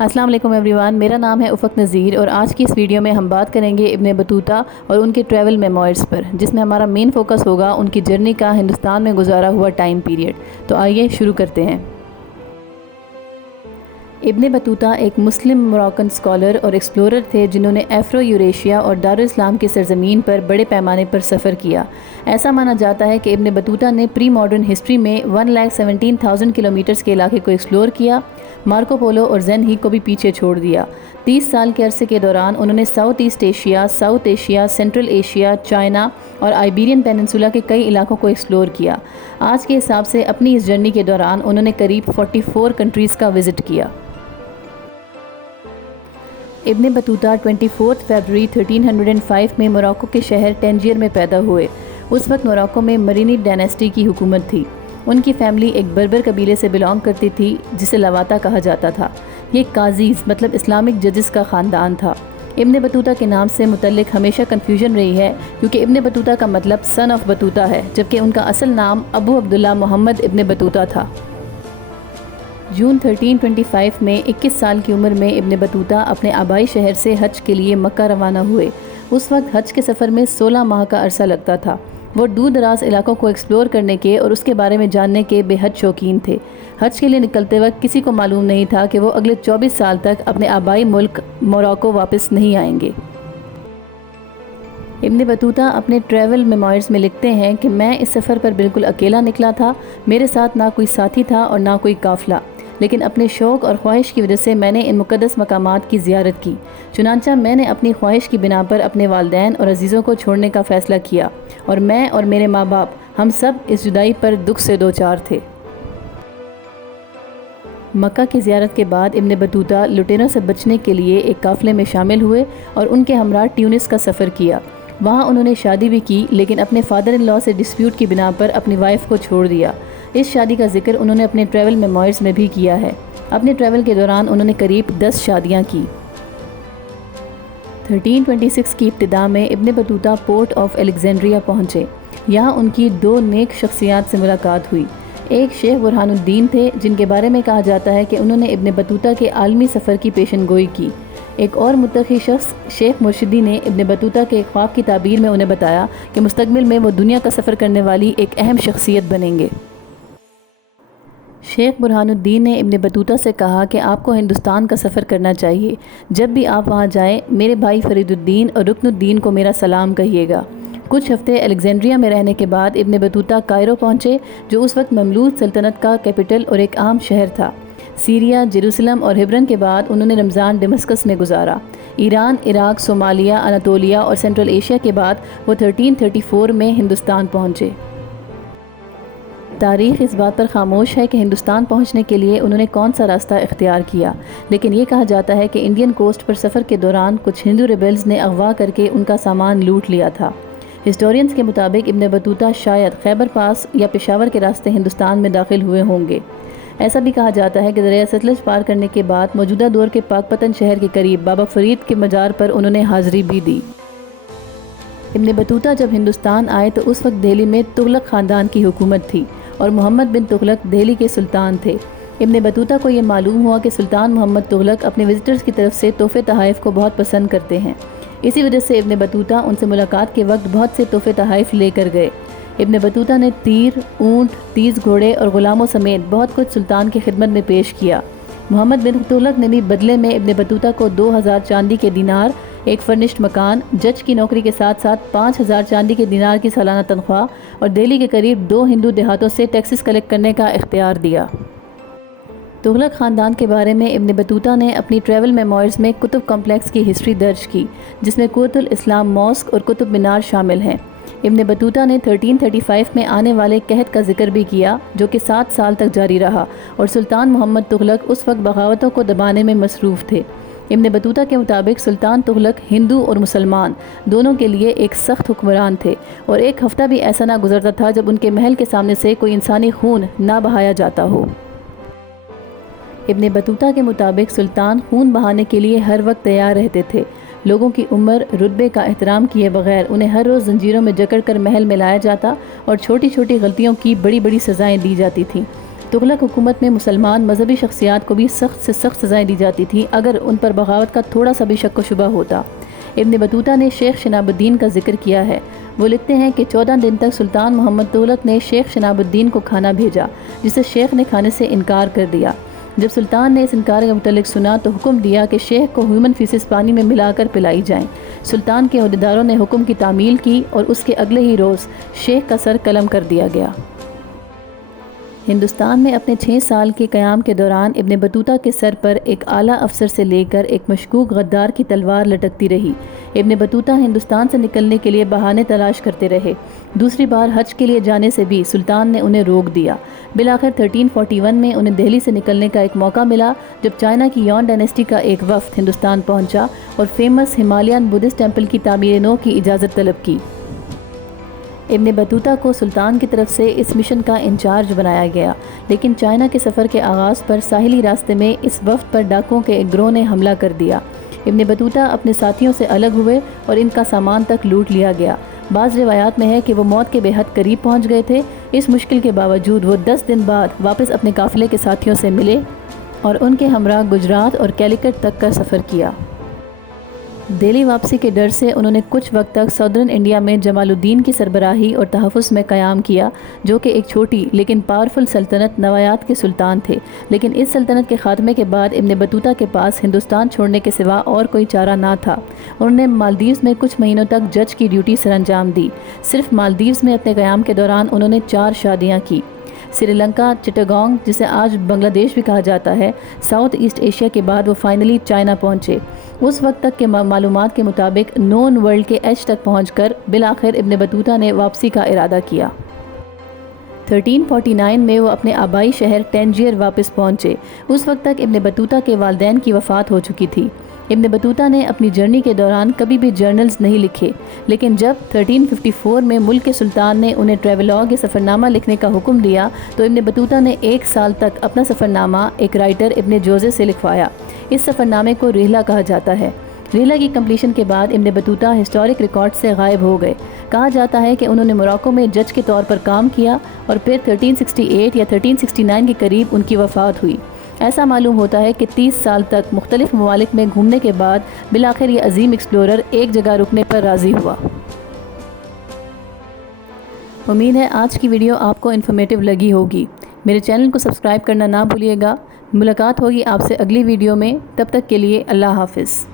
السلام علیکم ایوریوان، میرا نام ہے افق نذیر اور آج کی اس ویڈیو میں ہم بات کریں گے ابن بطوطہ اور ان کے ٹریول میموئرز پر، جس میں ہمارا مین فوکس ہوگا ان کی جرنی کا ہندوستان میں گزارا ہوا ٹائم پیریڈ۔ تو آئیے شروع کرتے ہیں۔ ابن بطوطہ ایک مسلم موراکن اسکالر اور ایکسپلورر تھے جنہوں نے افرو یوریشیا اور دارالاسلام کی سرزمین پر بڑے پیمانے پر سفر کیا۔ ایسا مانا جاتا ہے کہ ابن بطوطہ نے پری ماڈرن ہسٹری میں 1,17,000 کلومیٹرز کے علاقے کو ایکسپلور کیا۔ مارکو پولو اور زین ہی کو بھی پیچھے چھوڑ دیا۔ 30 سال کے عرصے کے دوران انہوں نے south east Asia, south Asia, central Asia, China اور آئیبیرین پیننسولا کے کئی علاقوں کو ایکسپلور کیا۔ آج کے حساب سے اپنی اس جرنی کے دوران انہوں نے قریب 44 کنٹریز کا وزٹ کیا۔ ابن بطوطہ 24 فروری 1305 میں موراکو کے شہر ٹینجیر میں پیدا ہوئے۔ اس وقت موراکو میں مرینیڈ ڈائنیسٹی کی حکومت تھی۔ ان کی فیملی ایک بربر قبیلے سے بلانگ کرتی تھی جسے لواتا کہا جاتا تھا۔ یہ قاضیز مطلب اسلامک ججز کا خاندان تھا۔ ابن بطوطہ کے نام سے متعلق ہمیشہ کنفیوژن رہی ہے کیونکہ ابن بطوطہ کا مطلب سن آف بطوطہ ہے، جبکہ ان کا اصل نام ابو عبداللہ محمد ابن بطوطہ تھا۔ جون 1325 میں 21 سال کی عمر میں ابن بطوطہ اپنے آبائی شہر سے حج کے لیے مکہ روانہ ہوئے۔ اس وقت حج کے سفر میں 16 ماہ کا عرصہ لگتا تھا۔ وہ دور دراز علاقوں کو ایکسپلور کرنے کے اور اس کے بارے میں جاننے کے بے حد شوقین تھے۔ حج کے لیے نکلتے وقت کسی کو معلوم نہیں تھا کہ وہ اگلے 24 سال تک اپنے آبائی ملک موراکو واپس نہیں آئیں گے۔ ابن بطوطہ اپنے ٹریول میموئرز میں لکھتے ہیں کہ میں اس سفر پر بالکل اکیلا نکلا تھا، میرے ساتھ نہ کوئی ساتھی تھا اور نہ کوئی قافلہ، لیکن اپنے شوق اور خواہش کی وجہ سے میں نے ان مقدس مقامات کی زیارت کی۔ چنانچہ میں نے اپنی خواہش کی بنا پر اپنے والدین اور عزیزوں کو چھوڑنے کا فیصلہ کیا، اور میں اور میرے ماں باپ ہم سب اس جدائی پر دکھ سے دوچار تھے۔ مکہ کی زیارت کے بعد ابن بطوطہ لٹیروں سے بچنے کے لیے ایک قافلے میں شامل ہوئے اور ان کے ہمراہ ٹیونس کا سفر کیا۔ وہاں انہوں نے شادی بھی کی، لیکن اپنے فادر ان لا سے ڈسپیوٹ کی بنا پر اپنی وائف کو چھوڑ دیا۔ اس شادی کا ذکر انہوں نے اپنے ٹریول میموئرز میں بھی کیا ہے۔ اپنے ٹریول کے دوران انہوں نے قریب 10 شادیاں کی۔ 1326 کی ابتدا میں ابن بطوطہ پورٹ آف الیگزینڈریا پہنچے۔ یہاں ان کی 2 نیک شخصیات سے ملاقات ہوئی۔ ایک شیخ برہان الدین تھے جن کے بارے میں کہا جاتا ہے کہ انہوں نے ابن بطوطہ کے عالمی سفر کی پیشن گوئی کی۔ ایک اور متقی شخص شیخ مرشدی نے ابن بطوطہ کے ایک خواب کی تعبیر میں انہیں بتایا کہ مستقبل میں وہ دنیا کا سفر کرنے والی ایک اہم شخصیت بنیں گے۔ شیخ برہان الدین نے ابن بطوطہ سے کہا کہ آپ کو ہندوستان کا سفر کرنا چاہیے۔ جب بھی آپ وہاں جائیں میرے بھائی فرید الدین اور رکن الدین کو میرا سلام کہیے گا۔ کچھ ہفتے الیگزینڈریا میں رہنے کے بعد ابن بطوطہ کائرو پہنچے، جو اس وقت مملوک سلطنت کا کیپٹل اور ایک عام شہر تھا۔ سیریا، جیروسلم اور ہبرن کے بعد انہوں نے رمضان ڈمسکس میں گزارا۔ ایران، عراق، صومالیہ، اناطولیہ اور سینٹرل ایشیا کے بعد وہ 1334 میں ہندوستان پہنچے۔ تاریخ اس بات پر خاموش ہے کہ ہندوستان پہنچنے کے لیے انہوں نے کون سا راستہ اختیار کیا، لیکن یہ کہا جاتا ہے کہ انڈین کوسٹ پر سفر کے دوران کچھ ہندو ریبلز نے اغوا کر کے ان کا سامان لوٹ لیا تھا۔ ہسٹورینز کے مطابق ابن بطوطہ شاید خیبر پاس یا پشاور کے راستے ہندوستان میں داخل ہوئے ہوں گے۔ ایسا بھی کہا جاتا ہے کہ دریائے ستلج پار کرنے کے بعد موجودہ دور کے پاک پتن شہر کے قریب بابا فرید کے مزار پر انہوں نے حاضری بھی دی۔ ابن بطوطہ جب ہندوستان آئے تو اس وقت دہلی میں تغلق خاندان کی حکومت تھی اور محمد بن تغلق دہلی کے سلطان تھے۔ ابن بطوطہ کو یہ معلوم ہوا کہ سلطان محمد تغلق اپنے وزٹرز کی طرف سے تحفے تحائف کو بہت پسند کرتے ہیں۔ اسی وجہ سے ابن بطوطہ ان سے ملاقات کے وقت بہت سے تحفے تحائف لے کر گئے۔ ابن بطوطہ نے تیر، اونٹ، 30 گھوڑے اور غلاموں سمیت بہت کچھ سلطان کی خدمت میں پیش کیا۔ محمد بن تغلق نے بھی بدلے میں ابن بطوطہ کو 2000 چاندی کے دینار، ایک فرنشڈ مکان، جج کی نوکری کے ساتھ ساتھ 5000 چاندی کے دینار کی سالانہ تنخواہ اور دہلی کے قریب 2 ہندو دیہاتوں سے ٹیکسز کلیکٹ کرنے کا اختیار دیا۔ تغلق خاندان کے بارے میں ابن بطوطہ نے اپنی ٹریول میموئرز میں قطب کمپلیکس کی ہسٹری درج کی، جس میں قوۃ الاسلام ماسک اور قطب مینار شامل ہیں۔ ابن بطوطہ نے 1335 میں آنے والے قحط کا ذکر بھی کیا جو کہ 7 سال تک جاری رہا، اور سلطان محمد تغلق اس وقت بغاوتوں کو دبانے میں مصروف تھے۔ ابن بطوطہ کے مطابق سلطان تغلق ہندو اور مسلمان دونوں کے لیے ایک سخت حکمران تھے، اور ایک ہفتہ بھی ایسا نہ گزرتا تھا جب ان کے محل کے سامنے سے کوئی انسانی خون نہ بہایا جاتا ہو۔ ابن بطوطہ کے مطابق سلطان خون بہانے کے لیے ہر وقت تیار رہتے تھے۔ لوگوں کی عمر، رتبے کا احترام کیے بغیر انہیں ہر روز زنجیروں میں جکڑ کر محل میں لایا جاتا اور چھوٹی چھوٹی غلطیوں کی بڑی بڑی سزائیں دی جاتی تھیں۔ تغلق حکومت میں مسلمان مذہبی شخصیات کو بھی سخت سے سخت سزائیں دی جاتی تھیں اگر ان پر بغاوت کا تھوڑا سا بھی شک و شبہ ہوتا۔ ابن بطوطہ نے شیخ شناب الدین کا ذکر کیا ہے۔ وہ لکھتے ہیں کہ 14 دن تک سلطان محمد تغلق نے شیخ شناب الدین کو کھانا بھیجا، جسے شیخ نے کھانے سے انکار کر دیا۔ جب سلطان نے اس انکار کے متعلق سنا تو حکم دیا کہ شیخ کو ہیومن فیسز پانی میں ملا کر پلائی جائیں۔ سلطان کے عہدیداروں نے حکم کی تعمیل کی اور اس کے اگلے ہی روز شیخ کا سر قلم کر دیا گیا۔ ہندوستان میں اپنے 6 سال کے قیام کے دوران ابن بطوطہ کے سر پر ایک اعلیٰ افسر سے لے کر ایک مشکوک غدار کی تلوار لٹکتی رہی۔ ابن بطوطہ ہندوستان سے نکلنے کے لیے بہانے تلاش کرتے رہے۔ دوسری بار حج کے لیے جانے سے بھی سلطان نے انہیں روک دیا۔ بالآخر 1341 میں انہیں دہلی سے نکلنے کا ایک موقع ملا جب چائنا کی یون ڈائنیسٹی کا ایک وفد ہندوستان پہنچا اور فیمس ہمالیان بدھسٹ ٹیمپل کی تعمیر نو کی اجازت طلب کی۔ ابن بطوطہ کو سلطان کی طرف سے اس مشن کا انچارج بنایا گیا، لیکن چائنا کے سفر کے آغاز پر ساحلی راستے میں اس وفد پر ڈاکوؤں کے ایک گروہ نے حملہ کر دیا۔ ابن بطوطہ اپنے ساتھیوں سے الگ ہوئے اور ان کا سامان تک لوٹ لیا گیا۔ بعض روایات میں ہے کہ وہ موت کے بے حد قریب پہنچ گئے تھے۔ اس مشکل کے باوجود وہ 10 دن بعد واپس اپنے قافلے کے ساتھیوں سے ملے اور ان کے ہمراہ گجرات اور کیلیکٹ تک کا سفر کیا۔ دہلی واپسی کے ڈر سے انہوں نے کچھ وقت تک ساؤدرن انڈیا میں جمال الدین کی سربراہی اور تحفظ میں قیام کیا، جو کہ ایک چھوٹی لیکن پاورفل سلطنت نوایات کے سلطان تھے۔ لیکن اس سلطنت کے خاتمے کے بعد ابن بطوطہ کے پاس ہندوستان چھوڑنے کے سوا اور کوئی چارہ نہ تھا۔ انہوں نے مالدیوز میں کچھ مہینوں تک جج کی ڈیوٹی سر انجام دی۔ صرف مالدیوز میں اپنے قیام کے دوران انہوں نے 4 شادیاں کی۔ سری لنکا، چٹاگانگ جسے آج بنگلہ دیش بھی کہا جاتا ہے، ساؤتھ ایسٹ ایشیا کے بعد وہ فائنلی چائنا پہنچے۔ اس وقت تک کے معلومات کے مطابق نون ورلڈ کے ایج تک پہنچ کر بالآخر ابن بطوطہ نے واپسی کا ارادہ کیا۔ 1349 میں وہ اپنے آبائی شہر ٹینجیر واپس پہنچے۔ اس وقت تک ابن بطوطہ کے والدین کی وفات ہو چکی تھی۔ ابن بطوطہ نے اپنی جرنی کے دوران کبھی بھی جرنلز نہیں لکھے، لیکن جب 1354 میں ملک کے سلطان نے انہیں ٹریولاگ یا سفرنامہ لکھنے کا حکم دیا تو ابن بطوطہ نے 1 سال تک اپنا سفرنامہ ایک رائٹر ابن جوزے سے لکھوایا۔ اس سفرنامے کو رحلہ کہا جاتا ہے۔ رحلہ کی کمپلیشن کے بعد ابن بطوطہ ہسٹورک ریکارڈ سے غائب ہو گئے۔ کہا جاتا ہے کہ انہوں نے موراکو میں جج کے طور پر کام کیا اور پھر 1368 یا 1369 کے قریب ان کی وفات ہوئی۔ ایسا معلوم ہوتا ہے کہ 30 سال تک مختلف ممالک میں گھومنے کے بعد بالآخر یہ عظیم ایکسپلورر ایک جگہ رکنے پر راضی ہوا۔ امید ہے آج کی ویڈیو آپ کو انفارمیٹیو لگی ہوگی۔ میرے چینل کو سبسکرائب کرنا نہ بھولیے گا۔ ملاقات ہوگی آپ سے اگلی ویڈیو میں، تب تک کے لیے اللہ حافظ۔